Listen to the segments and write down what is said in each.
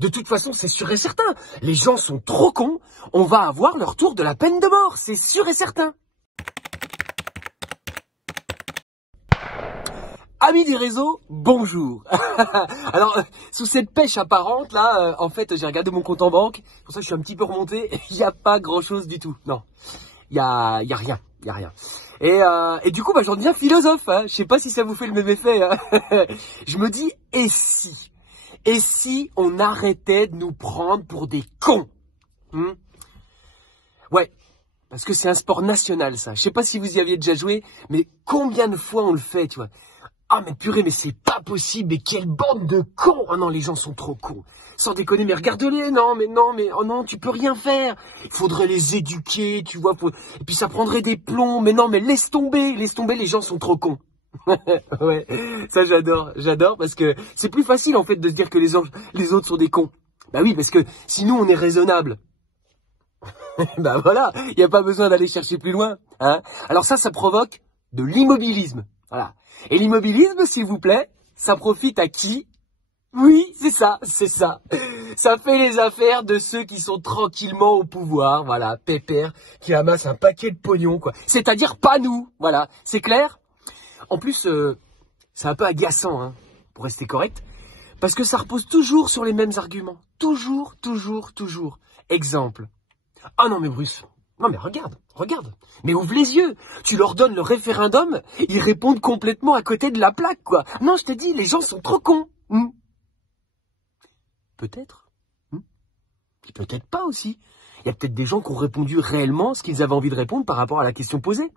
De toute façon, c'est sûr et certain. Les gens sont trop cons. On va avoir leur tour de la peine de mort. C'est sûr et certain. Amis des réseaux, bonjour. Alors, sous cette pêche apparente, là, en fait, j'ai regardé mon compte en banque. Pour ça, je suis un petit peu remonté. Il n'y a pas grand-chose du tout. Non, il y a rien. Il y a rien. Et du coup, j'en deviens philosophe. Hein. Je sais pas si ça vous fait le même effet. Hein. Je me dis, et si on arrêtait de nous prendre pour des cons? Ouais, parce que c'est un sport national, ça. Je sais pas si vous y aviez déjà joué, mais combien de fois on le fait, tu vois? Ah, mais purée, mais c'est pas possible, mais quelle bande de cons! Oh non, les gens sont trop cons. Sans déconner, mais regarde-les, oh non, tu peux rien faire. Il faudrait les éduquer, tu vois, et puis ça prendrait des plombs, mais non, mais laisse tomber, les gens sont trop cons. Ouais, ça j'adore, parce que c'est plus facile, en fait, de se dire que les autres sont des cons. Bah oui, parce que si nous, on est raisonnable, bah voilà, il n'y a pas besoin d'aller chercher plus loin. Hein. Alors ça provoque de l'immobilisme. Voilà. Et l'immobilisme, s'il vous plaît, ça profite à qui? Oui, c'est ça. Ça fait les affaires de ceux qui sont tranquillement au pouvoir, voilà, pépère, qui amassent un paquet de pognon, quoi. C'est-à-dire pas nous, voilà. C'est clair? En plus, c'est un peu agaçant, hein, pour rester correct, parce que ça repose toujours sur les mêmes arguments. Toujours. Exemple. Ah non mais Bruce, non mais regarde. Mais ouvre les yeux, tu leur donnes le référendum, ils répondent complètement à côté de la plaque, quoi. Non, je te dis, les gens sont trop cons. Peut-être. Puis peut-être pas aussi. Il y a peut-être des gens qui ont répondu réellement ce qu'ils avaient envie de répondre par rapport à la question posée.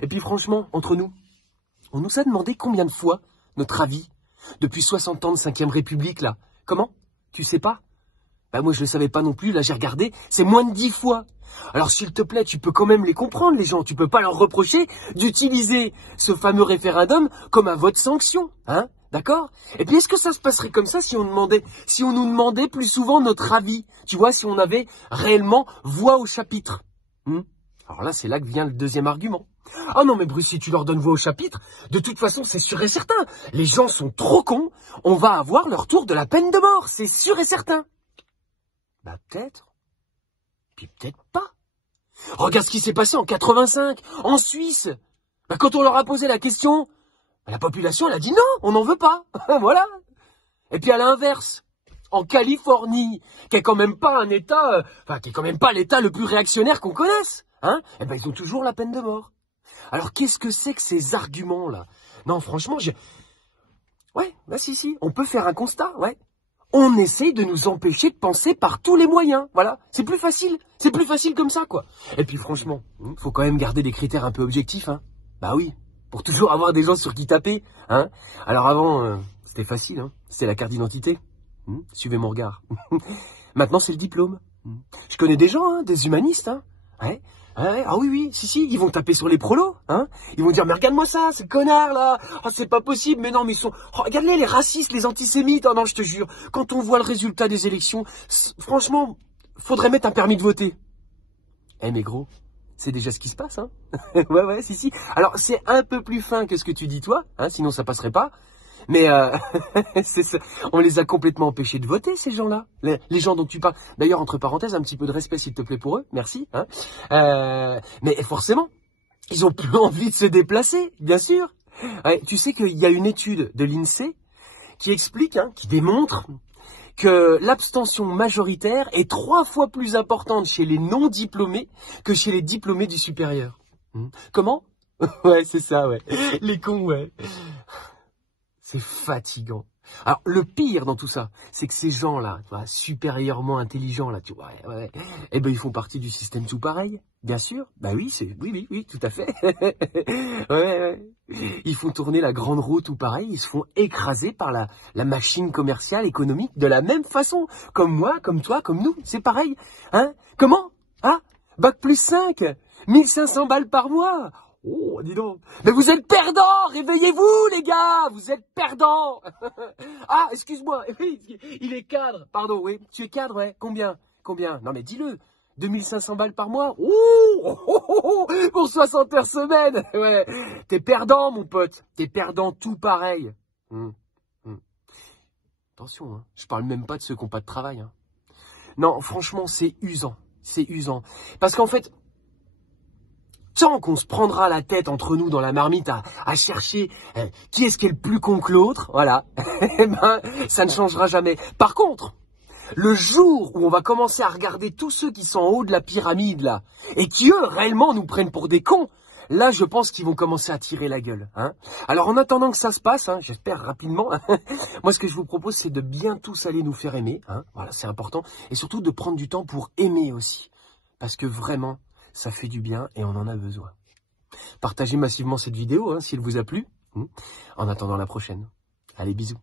Et puis franchement, entre nous, on nous a demandé combien de fois notre avis depuis 60 ans de 5e République, là. Comment? Tu sais pas? Bah moi je le savais pas non plus, là j'ai regardé, c'est moins de 10 fois. Alors s'il te plaît, tu peux quand même les comprendre les gens, tu peux pas leur reprocher d'utiliser ce fameux référendum comme un vote sanction, hein, d'accord? Et puis est-ce que ça se passerait comme ça si on nous demandait plus souvent notre avis, tu vois, si on avait réellement voix au chapitre? Alors là c'est là que vient le deuxième argument. Ah non mais Bruce, si tu leur donnes voix au chapitre, de toute façon c'est sûr et certain, les gens sont trop cons, on va avoir leur tour de la peine de mort, c'est sûr et certain. Bah peut-être, puis peut-être pas. Regarde ce qui s'est passé en 85, en Suisse. Bah, quand on leur a posé la question, la population elle a dit non, on n'en veut pas. Voilà. Et puis à l'inverse, en Californie, qui est quand même pas un État, qui est quand même pas l'État le plus réactionnaire qu'on connaisse, hein, eh ben ils ont toujours la peine de mort. Alors qu'est-ce que c'est que ces arguments-là? Non, franchement, ouais, bah si, on peut faire un constat, ouais. On essaye de nous empêcher de penser par tous les moyens, voilà. C'est plus facile comme ça, quoi. Et puis franchement, faut quand même garder des critères un peu objectifs, hein. Bah oui, pour toujours avoir des gens sur qui taper, hein. Alors avant, c'était facile, hein. C'était la carte d'identité. Suivez mon regard. Maintenant, c'est le diplôme. Je connais des gens, hein, des humanistes, hein. Ouais. Ah oui, si, ils vont taper sur les prolos, hein. Ils vont dire, mais regarde-moi ça, ces connards, là. Oh, c'est pas possible, mais non, mais ils sont... Oh, regarde-les, les racistes, les antisémites. Oh non, je te jure, quand on voit le résultat des élections, franchement, faudrait mettre un permis de voter. Eh, mais gros, c'est déjà ce qui se passe, hein. Ouais, si. Alors, c'est un peu plus fin que ce que tu dis, toi, hein, sinon ça passerait pas. Mais c'est ça. On les a complètement empêchés de voter, ces gens-là. Les gens dont tu parles. D'ailleurs, entre parenthèses, un petit peu de respect, s'il te plaît, pour eux. Merci. Hein. Mais forcément, ils ont plus envie de se déplacer, bien sûr. Ouais, tu sais qu'il y a une étude de l'INSEE qui explique, hein, qui démontre que l'abstention majoritaire est 3 fois plus importante chez les non-diplômés que chez les diplômés du supérieur. Comment? Ouais, c'est ça, ouais. Les cons, ouais. C'est fatigant. Alors, le pire dans tout ça, c'est que ces gens-là, tu vois, supérieurement intelligents, là, tu vois, ouais, eh ben, ils font partie du système tout pareil, bien sûr. Bah oui, oui, tout à fait. Ouais. Ils font tourner la grande roue tout pareil, ils se font écraser par la machine commerciale, économique, de la même façon. Comme moi, comme toi, comme nous, c'est pareil. Hein? Comment? Ah? Bac plus 5, 1500 balles par mois. Oh, dis donc. Mais vous êtes perdants. Réveillez-vous, les gars. Vous êtes perdants. Ah, excuse-moi. Il est cadre. Pardon, oui. Tu es cadre, ouais. Combien? Non, mais dis-le. 2500 balles par mois. Ouh, pour 60 heures semaine. Ouais. T'es perdant, mon pote. T'es perdant tout pareil. Attention, hein. Je parle même pas de ceux qui n'ont pas de travail. Hein. Non, franchement, c'est usant. C'est usant. Parce qu'en fait, tant qu'on se prendra la tête entre nous dans la marmite à chercher qui est-ce qui est le plus con que l'autre, voilà, eh ben, ça ne changera jamais. Par contre, le jour où on va commencer à regarder tous ceux qui sont en haut de la pyramide, là, et qui, eux, réellement nous prennent pour des cons, là, je pense qu'ils vont commencer à tirer la gueule. Hein. Alors, en attendant que ça se passe, hein, j'espère rapidement, moi, ce que je vous propose, c'est de bien tous aller nous faire aimer. Hein. Voilà, c'est important. Et surtout, de prendre du temps pour aimer aussi. Parce que vraiment, ça fait du bien et on en a besoin. Partagez massivement cette vidéo, hein, si elle vous a plu. En attendant la prochaine. Allez, bisous.